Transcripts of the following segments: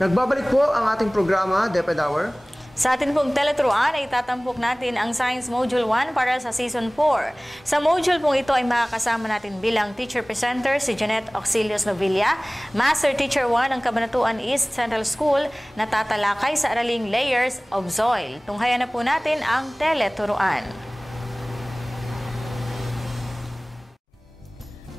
Nagbabalik po ang ating programa, DepEd Hour. Sa atin pong teleturuan ay tatampok natin ang Science Module 1 para sa Season 4. Sa module pong ito ay makakasama natin bilang teacher presenter si Jeanette Auxilios Novilla, Master Teacher 1 ng Cabanatuan East Central School na tatalakay sa araling layers of soil. Tunghayan na po natin ang teleturuan.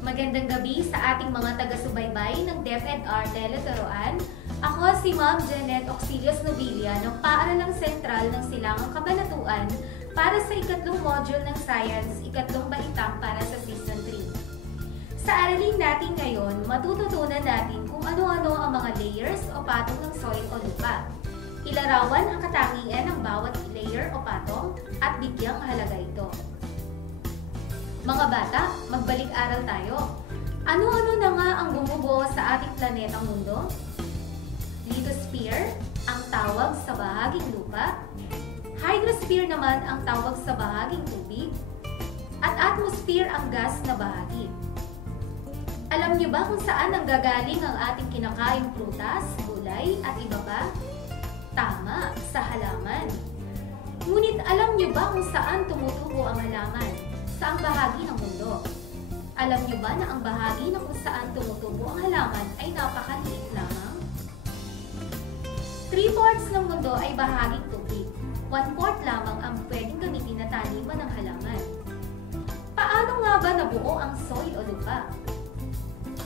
Magandang gabi sa ating mga taga-subaybay ng DepEd Hour teleturuan. Ako si Ma'am Jeanette Auxilios Novilla ng Paaralang Sentral ng Silangang Cabanatuan para sa ikatlong module ng Science, ikatlong baitang para sa Season 3. Sa aralin natin ngayon, matututunan natin kung ano-ano ang mga layers o patong ng soil o lupa. Ilarawan ang katangian ng bawat layer o patong at bigyang halaga ito. Mga bata, magbalik-aral tayo. Ano-ano na nga ang bumubuo sa ating planetang mundo? Lithosphere, ang tawag sa bahaging lupa. Hydrosphere naman ang tawag sa bahaging tubig. At atmosphere ang gas na bahagi. Alam niyo ba kung saan nanggagaling ang ating kinakaing prutas, gulay at iba pa? Tama, sa halaman. Ngunit alam niyo ba kung saan tumutubo ang halaman? Saang bahagi ng mundo? Alam niyo ba na ang bahagi na kung saan tumutubo ang halaman ay napakaliit lamang? 3/4 ng mundo ay bahaging tubig. 1/4 lamang ang pwedeng gamitin na taniman ng halaman. Paano nga ba nabuo ang soil o lupa?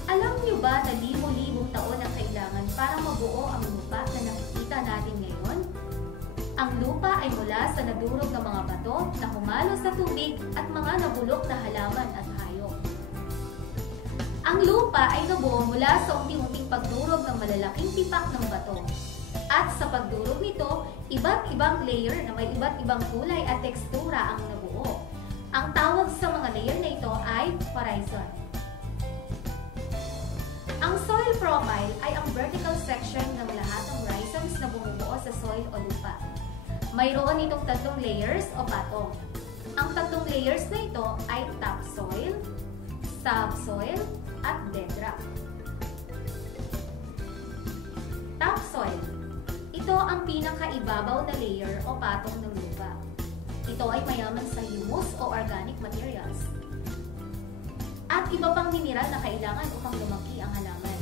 Alam niyo ba na libo-libong taon ang kailangan para mabuo ang lupa na nakikita natin ngayon? Ang lupa ay mula sa nadurog na mga bato na humalo sa tubig at mga nabulok na halaman at hayop. Ang lupa ay nabuo mula sa unti-unting pagdurog ng malalaking tipak ng bato. At sa pagdurog nito, iba't ibang layer na may iba't ibang kulay at tekstura ang nabuo. Ang tawag sa mga layer na ito ay horizon. Ang soil profile ay ang vertical section ng lahat ng horizons na bumubuo sa soil o lupa. Mayroon itong tatlong layers o patong. Ang tatlong layers na ito ay topsoil, subsoil, at bedrock. Topsoil. Ito ang pinakaibabaw na layer o patong ng lupa. Ito ay mayaman sa humus o organic materials at iba pang mineral na kailangan upang lumaki ang halaman.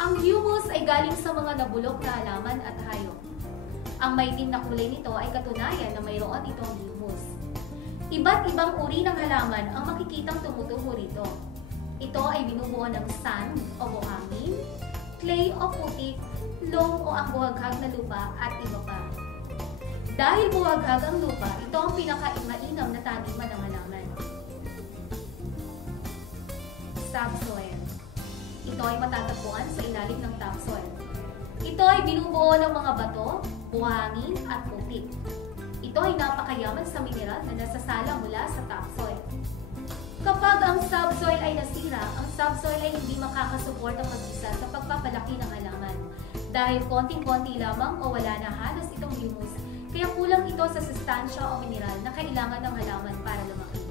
Ang humus ay galing sa mga nabulok na halaman at hayop. Ang maitim na kulay nito ay katunayan na mayroon itong humus. Iba't ibang uri ng halaman ang makikitang tumutubo rito. Ito ay binubuo ng sand o buhangin, clay o putik, loam o ang buhaghag na lupa at iba pa. Dahil buhaghag ang lupa, ito ang pinaka-mainam na taniman ng halaman. Subsoil. Ito ay matatagpuan sa ilalim ng topsoil. Ito ay binubuo ng mga bato, buhangin at putik. Ito ay napakayaman sa mineral na nasasala mula sa topsoil. Kapag ang subsoil ay nasira, ang subsoil ay hindi makakasuporta mag-isa sa pagpapalaki ng halaman. Dahil konting-konti lamang o wala na halos itong humus, kaya kulang ito sa sustansya o mineral na kailangan ng halaman para lumaki.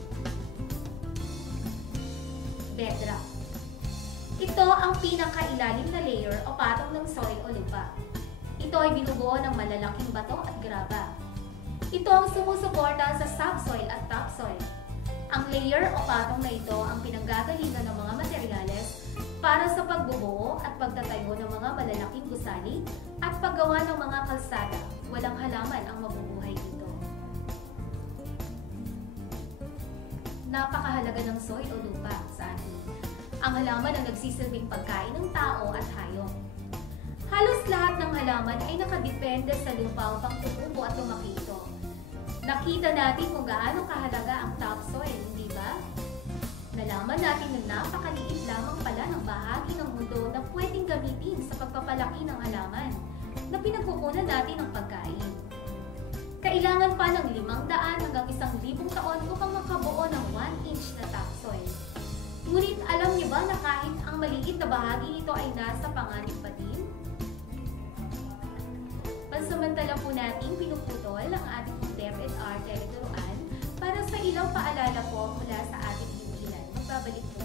Bedrock. Ito ang pinakailalim na layer o patong ng soil o lupa. Ito ay binubuo ng malalaking bato at graba. Ito ang sumusuporta sa subsoil at topsoil. Ang layer o patong na ito ang pinanggagalingan ng mga materyales para sa pagbubuo at pagtatayo ng mga malalaking gusali at paggawa ng mga kalsada. Walang halaman ang mabubuhay dito. Napakahalaga ng soil o lupa sa atin. Ang halaman ang nagsisilbing pagkain ng tao at hayop. Halos lahat ng halaman ay nakadepende sa lupa upang tumubo at lumaki ito. Nakita natin kung gaano kahalaga ang topsoil, hindi ba? Nalaman natin na napakaliit lamang pala ng bahagi ng mundo na pwedeng gamitin sa pagpapalaki ng halaman na pinagkukunan natin ng pagkain. Kailangan pa ng 500 hanggang 1,000 taon upang makabuo ng 1 inch na topsoil. Ngunit alam niyo ba na kahit ang maliit na bahagi nito ay nasa panganib pa din? Pansamantala po natin pinuputol ang ating DepEd Hour teleturuan para sa ilang paalala po mula sa ating hinihilan. Magbabalik po